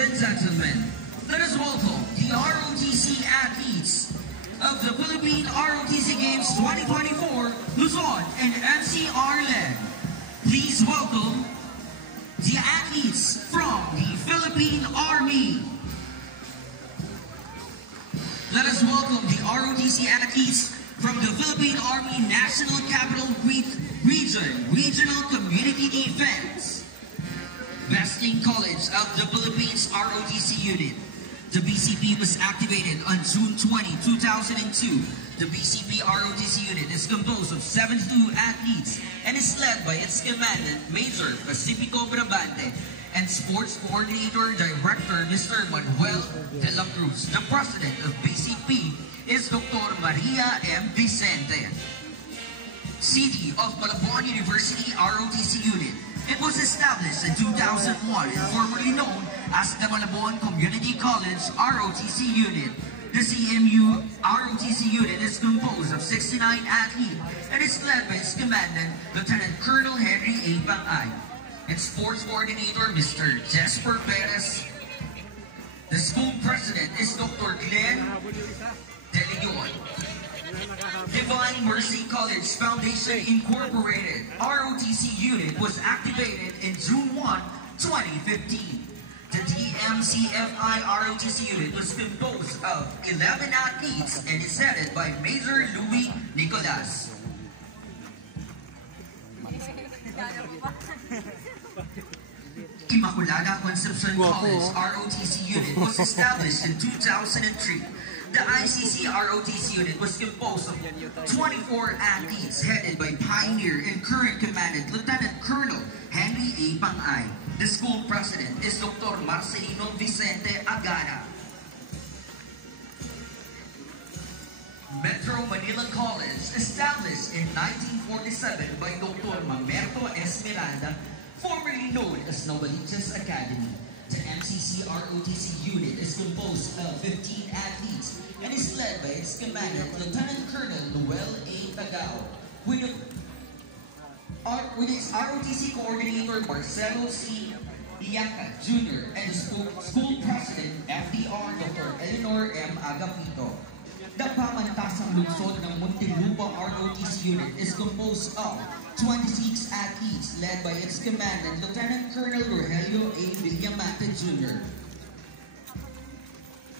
and gentlemen, let us welcome the ROTC athletes of the Philippine ROTC Games 2024 Luzon and NCR Land. Please welcome the athletes from the Philippine Army. Let us welcome the ROTC athletes from the Philippine Army National Capital Region Regional Community Defense. Besting College of the Philippines ROTC Unit. The BCP was activated on June 20, 2002. The BCP ROTC Unit is composed of 72 athletes and is led by its commandant, Major Pacifico Brabante, and Sports Coordinator Director, Mr. Manuel de la Cruz. The President of BCP is Dr. Maria M. Vicente. City of Malabon University ROTC Unit. It was established in 2001 and formerly known as the Malabon Community College ROTC Unit. The CMU ROTC Unit is composed of 69 athletes and is led by its commandant, Lieutenant Colonel Henry A. Pangay, and Sports Coordinator, Mr. Jesper Perez. The school president is Dr. Glenn De Leon. Divine Mercy College Foundation Incorporated ROTC Unit was activated in June 1, 2015. The DMCFI ROTC Unit was composed of 11 athletes and is headed by Major Louis Nicolas. Immaculada Concepcion College ROTC Unit was established in 2003. The ICC ROTC Unit was composed of 24 athletes headed by Pioneer and current commandant Lieutenant Colonel Henry A. Pangay. The school president is Dr. Marcelino Vicente Agara. Metro Manila College, established in 1947 by Dr. Mamerto Esmeralda, formerly known as Novaliches Academy. The MCC ROTC Unit is composed of 15 athletes and is led by its commandant, Lieutenant Colonel Noel A. Tagao, with its ROTC coordinator, Marcelo C. Iaka Jr., and the school president, FDR Dr. Eleanor M. Agapito. The Pamantasang Lungsod ng Muntinlupa ROTC Unit is composed of 26 athletes led by its commandant, Lieutenant Colonel Rogelio A. Villamante Jr.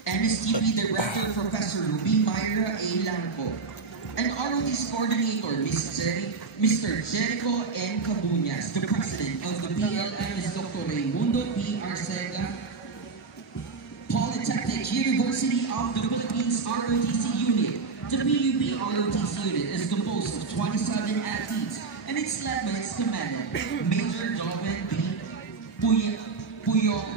NSTP Director, Professor Ruby Myra A. Lanco. And ROTC Coordinator, Mr. Jericho N. Cabuñas. The President of the PLM is Dr. Raimundo P. Arcega. Polytechnic University of the Philippines ROTC Unit. The PUP ROTC Unit is composed of 27 athletes and it's led by its commander, Major Joven B. Puyong.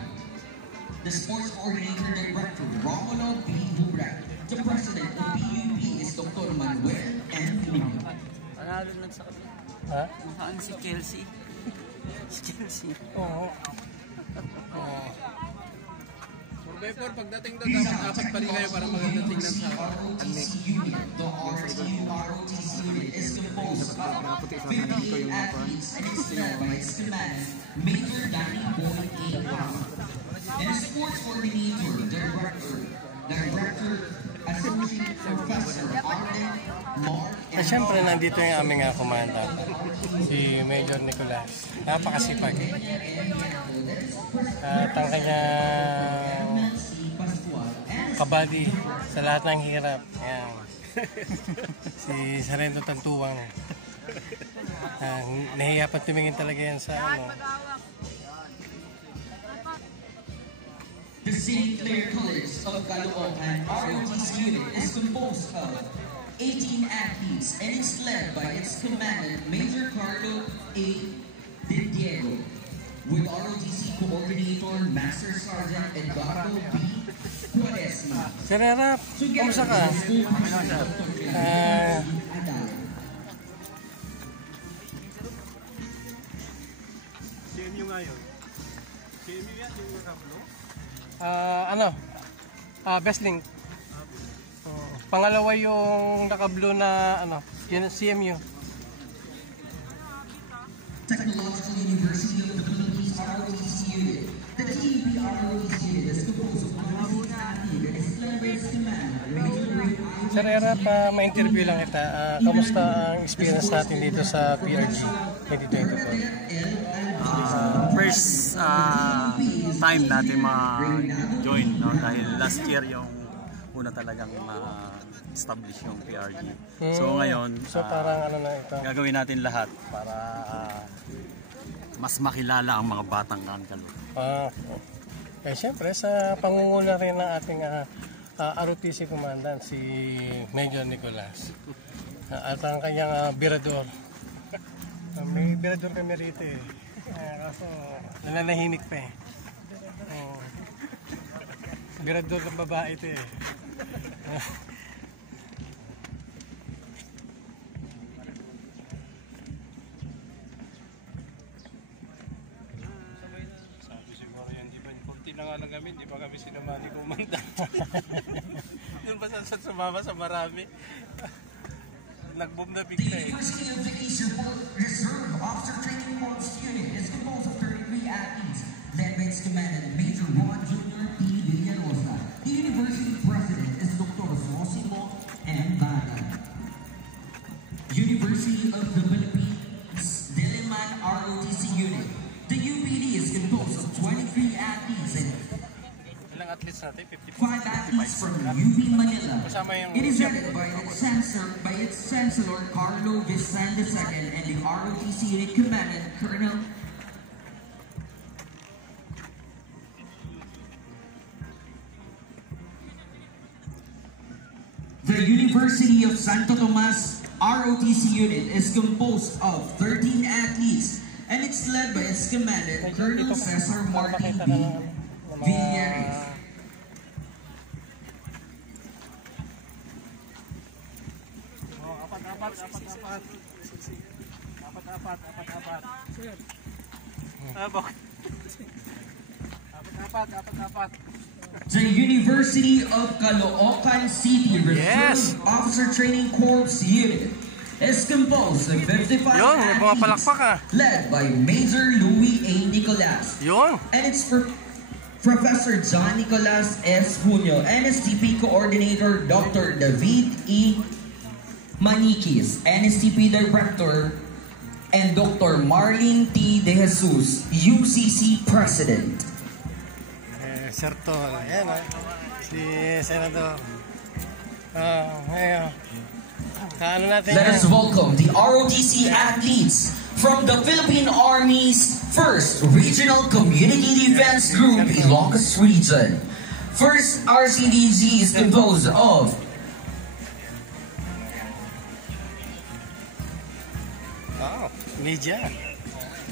The Sports Coordinator Director, Romulo B. Hubrak. The President of PUP is Dr. Manuel N. Pino. Saan si Kelsey? Si Kelsey. Oo. Therefore, pagdating doon, dapat pa rin kayo para maganda tingnan sa ROTC Unit. The ROTC Unit is composed of 58 athletes and is led by its commandant, Major Danny Boy A. Pang. And the Sports Coordinator, Director, Associate Professor Arden Mark. Siyempre, nandito yung aming komandante, si Major Nicolas. Napakasipag. At ang kanyang kabady sa lahat ng hirap. Ayan. Si Sarento Tantuang. Nahiya pa tumingin talaga yan sa The St. Clair College of Caloocan ROTC Unit is composed of 18 athletes and is led by its commandant, Major Carlo A. De Diego, with ROTC Coordinator, Master Sergeant Eduardo B. Cuaresma. Sir Erap, kumusta ka? CMU ngayon. CMU yan, yung Rablo? Besling. Pangalawa yung naka-blue na yun CMU. Technological University of the Philippines ROTC Unit The TEP ROTC unit is composed of ROTC athlete and is led by its commander, Major Ray Sir Era, pa ma-interview lang kita. Kamusta ang experience natin dito sa PRG 2024? First time natin ma-join, no? Dahil last year yung una talagang ma-establish yung PRG. So ngayon, parang ano na ito? gagawin natin lahat para mas makilala ang mga batang angkalo. Siyempre, sa pangunguna rin ng ating ROTC Commandant, si Major Nicolas. At ang kanyang birador. May birador kami rito eh. Kaso, nananahimik pa eh. Birador ng babae ito eh. Na nga lang kami, di pa kami sinamali kumanda. Doon pa sumama sa marami. Nag-boom na bigla eh. The University of the East Reserve Officer Training Corps unit is composed of 33 athletes, led by its commandant, Major Ron Jr. P. Villarosa. The university president is Dr. Zosimo M. Baga. University of the Philippines Diliman ROTC unit. The UPD is composed of 23 athletes and Ilang athletes natin? 55? 5 athletes from UP Manila. Kasama yung It is headed by its Chancellor Carlo Visan II and the ROTC unit commandant Colonel The University of Santo Tomas ROTC unit is composed of 13 athletes and it's led by its commandant, Colonel Cesar Martin B. Villares. The University of Caloocan City Reserve Officer Training Corps unit is composed of 55 athletes, led by Major Louis A. Nicolas. And it's for Professor John Nicolas S. Junio, NSTP Coordinator Dr. David E. Maniquis, NSTP Director, and Dr. Marlene T. De Jesus, UCC President. Sir Tol, ayan si Senador. Let us welcome the ROTC athletes from the Philippine Army's 1st Regional Community Defense Group, Ilocos Region. First RCDG is composed of media.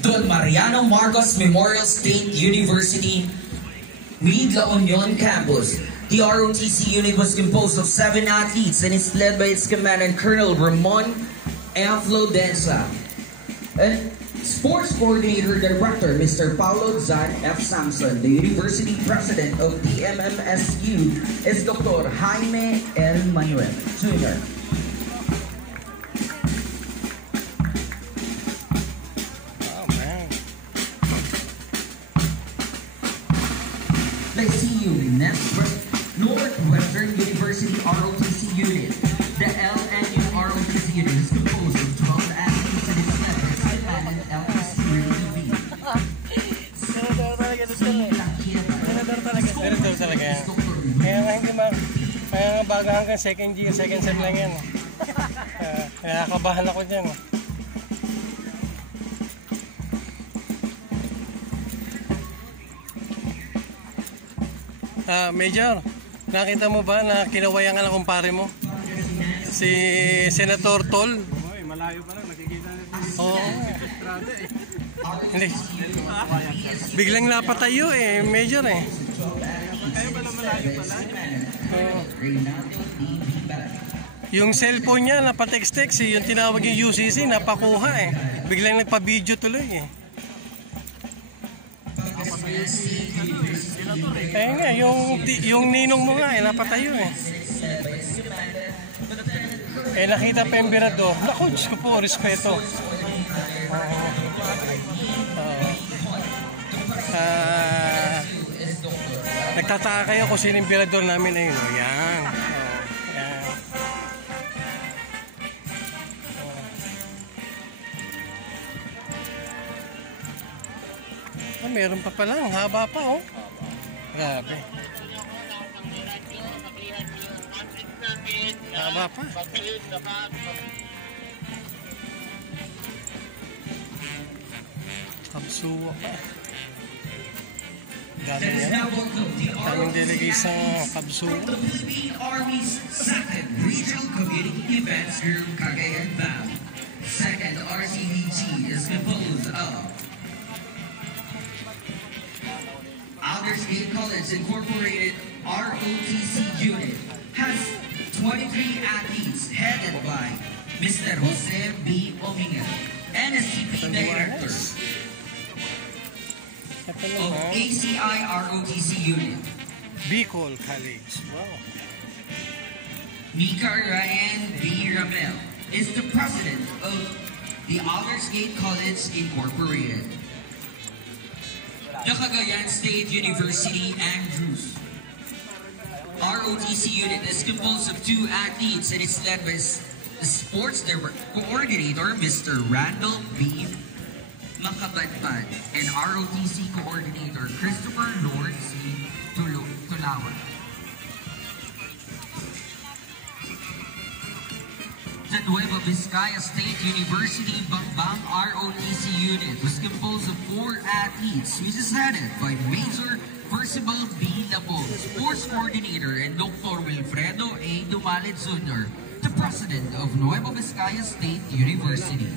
Don Mariano Marcos Memorial State University, with La Union Campus. The ROTC unit was composed of 7 athletes and is led by its commandant, Colonel Ramon F. Lodensa. And Sports Coordinator Director, Mr. Paulo Zan F. Samson. The University President of DMMSU is Dr. Jaime L. Manuel Jr. Let's see you next. Northwestern University ROTC unit. The LNU ROTC unit is composed of 12 athletes and is led by its commandant, LSC TV. Senador talaga yan. Kaya nga baga hanggang second sem lang yan. Kaya kabahan ako dyan. Major, nakita mo ba na kinawayan ka ng kumpare mo? Si Senator Tol? Malayo pa lang, nakikita natin. Oo. Hindi. Biglang napatayo eh, Major eh. Kayo pala malayo pala. Yung cellphone niya, napatext-text eh. Yung tinawag yung UCC, napakuha eh. Biglang nagpa-video tuloy eh. Eh nga, yung ninong mo nga eh, napatayo eh. Eh nakita pa yung birador. Naku, Diyos ko po, respeto. Nagtataka kayo kung sino yung birador namin ayun. O, yan. O, yan. O, meron pa pala. Ang haba pa, oh. Grabe. Haba pa. Kapsuwa pa. Dami Let's yan. now welcome the Daming delegate ROTC sa athletes Kapsuwa. from the Philippine Army's 2nd Regional Community Events Group, Cagayan Valley. 2nd RCVG is composed of Aldersgate College Incorporated ROTC unit has 23 athletes headed by Mr. Jose B. Ominga, NSCP Director Ito of naman, ACI ROTC unit. Bicol College. Wow. Mika Ryan B. Ramel is the president of the Aldersgate College Incorporated. The Cagayan State University Andrews ROTC unit is composed of 2 athletes and is led by sports coordinator Mr. Randall B. Makabadbad and ROTC coordinator Christopher Lord C. Tulawan. The Nueva Vizcaya State University Bangbang ROTC unit was composed of 4 athletes, which is headed by Major Percival B. Labong, sports coordinator, and Dr. Wilfredo A. Dumalet Jr., the president of Nueva Vizcaya State University.